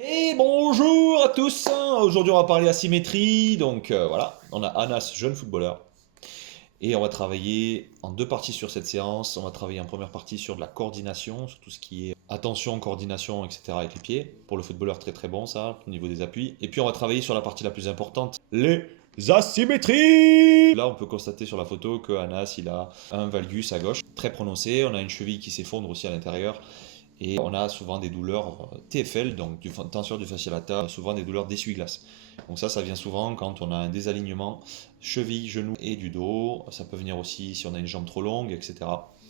Et bonjour à tous. Aujourd'hui on va parler asymétrie. Donc voilà, on a Anas, jeune footballeur. Et on va travailler en deux parties sur cette séance. On va travailler en première partie sur de la coordination, sur tout ce qui est attention, coordination, etc. avec les pieds. Pour le footballeur, très très bon ça, au niveau des appuis. Et puis on va travailler sur la partie la plus importante, les asymétries. Là on peut constater sur la photo que Anas il a un valgus à gauche très prononcé. On a une cheville qui s'effondre aussi à l'intérieur. Et on a souvent des douleurs TFL, donc du tenseur du fascia lata, souvent des douleurs d'essuie-glace. Donc ça vient souvent quand on a un désalignement cheville, genou et du dos. Ça peut venir aussi si on a une jambe trop longue, etc.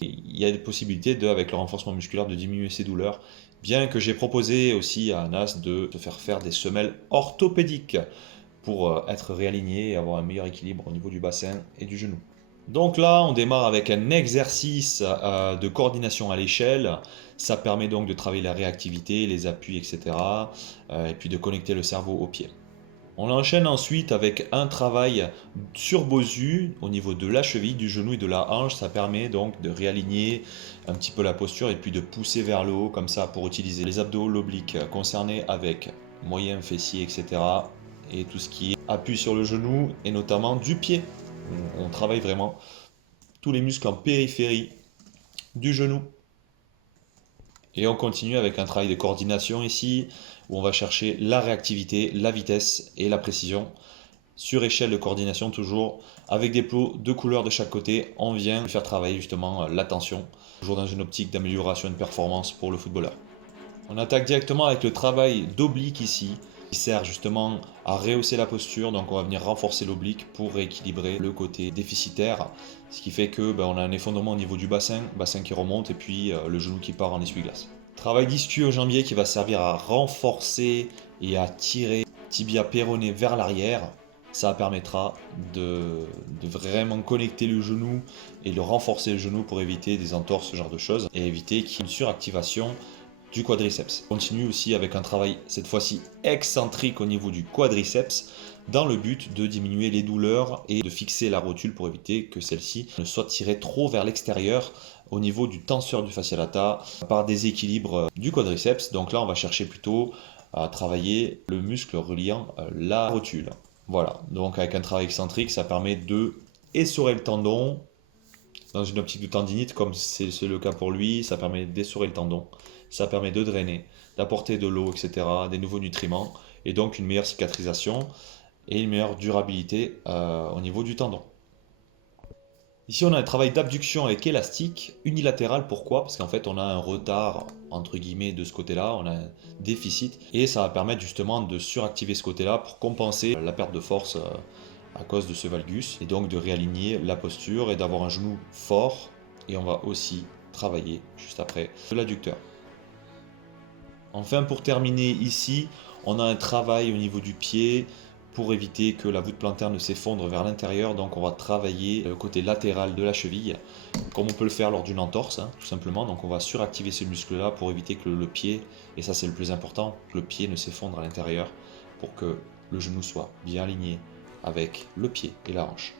Et il y a des possibilités, avec le renforcement musculaire, de diminuer ces douleurs. Bien que j'ai proposé aussi à Anas de se faire des semelles orthopédiques pour être réaligné et avoir un meilleur équilibre au niveau du bassin et du genou. Donc là, on démarre avec un exercice de coordination à l'échelle. Ça permet donc de travailler la réactivité, les appuis, etc. Et puis de connecter le cerveau au pied. On enchaîne ensuite avec un travail sur Bosu au niveau de la cheville, du genou et de la hanche. Ça permet donc de réaligner un petit peu la posture et puis de pousser vers le haut comme ça pour utiliser les abdos, l'oblique concerné avec moyen fessier, etc. Et tout ce qui est appui sur le genou et notamment du pied. On travaille vraiment tous les muscles en périphérie du genou. Et on continue avec un travail de coordination ici, où on va chercher la réactivité, la vitesse et la précision. Sur échelle de coordination toujours, avec des plots de couleurs de chaque côté, on vient faire travailler justement l'attention, toujours dans une optique d'amélioration de performance pour le footballeur. On attaque directement avec le travail d'oblique ici, qui sert justement à rehausser la posture. Donc on va venir renforcer l'oblique pour rééquilibrer le côté déficitaire, ce qui fait que on a un effondrement au niveau du bassin qui remonte et puis le genou qui part en essuie-glace. Travail d'ischio-jambier qui va servir à renforcer et à tirer tibia péroné vers l'arrière. Ça permettra de vraiment connecter le genou et de renforcer le genou pour éviter des entorses, ce genre de choses, et éviter qu'il y ait une suractivation du quadriceps. On continue aussi avec un travail cette fois-ci excentrique au niveau du quadriceps dans le but de diminuer les douleurs et de fixer la rotule pour éviter que celle-ci ne soit tirée trop vers l'extérieur au niveau du tenseur du fascia lata par déséquilibre du quadriceps. Donc là on va chercher plutôt à travailler le muscle reliant la rotule. Voilà, donc avec un travail excentrique ça permet de essorer le tendon dans une optique de tendinite, comme c'est le cas pour lui. Ça permet d'essorer le tendon, ça permet de drainer, d'apporter de l'eau, etc., des nouveaux nutriments, et donc une meilleure cicatrisation et une meilleure durabilité au niveau du tendon. Ici, on a un travail d'abduction avec élastique unilatéral. Pourquoi? Parce qu'en fait, on a un retard, entre guillemets, de ce côté-là, on a un déficit, et ça va permettre justement de suractiver ce côté-là pour compenser la perte de force à cause de ce valgus, et donc de réaligner la posture et d'avoir un genou fort. Et on va aussi travailler juste après l'adducteur. Enfin, pour terminer ici, on a un travail au niveau du pied pour éviter que la voûte plantaire ne s'effondre vers l'intérieur. Donc on va travailler le côté latéral de la cheville, comme on peut le faire lors d'une entorse, tout simplement. Donc on va suractiver ce muscle-là pour éviter que le pied, et ça c'est le plus important, que le pied ne s'effondre à l'intérieur, pour que le genou soit bien aligné avec le pied et la hanche.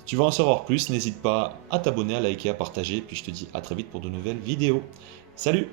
Si tu veux en savoir plus, n'hésite pas à t'abonner, à liker, à partager, puis je te dis à très vite pour de nouvelles vidéos. Salut!